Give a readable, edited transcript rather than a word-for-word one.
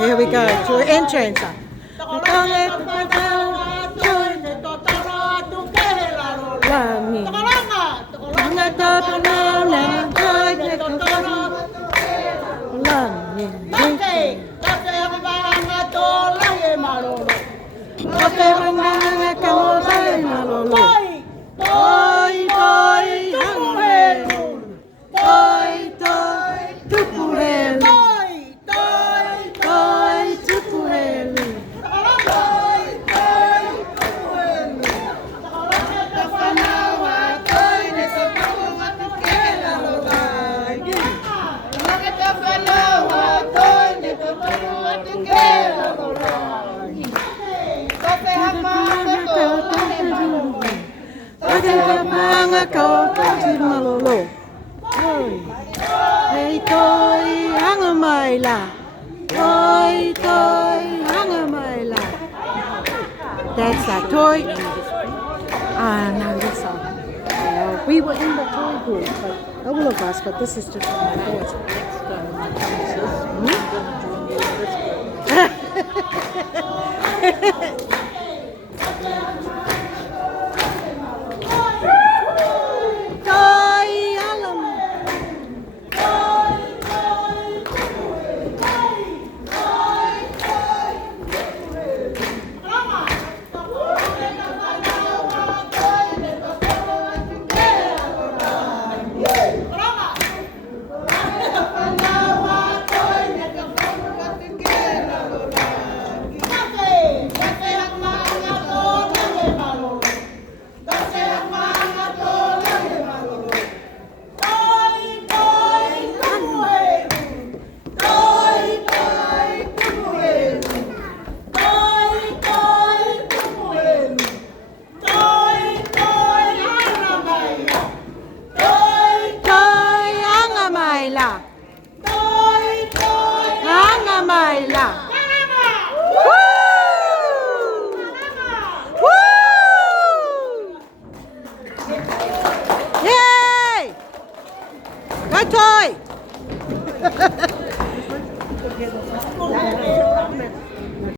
Here we go to entrance. Hey toy hangamaila, toy hangamaila. That's a toy. Now this song. We were in the toy group, but all of us. But this is just my thoughts. Yay! Go toy!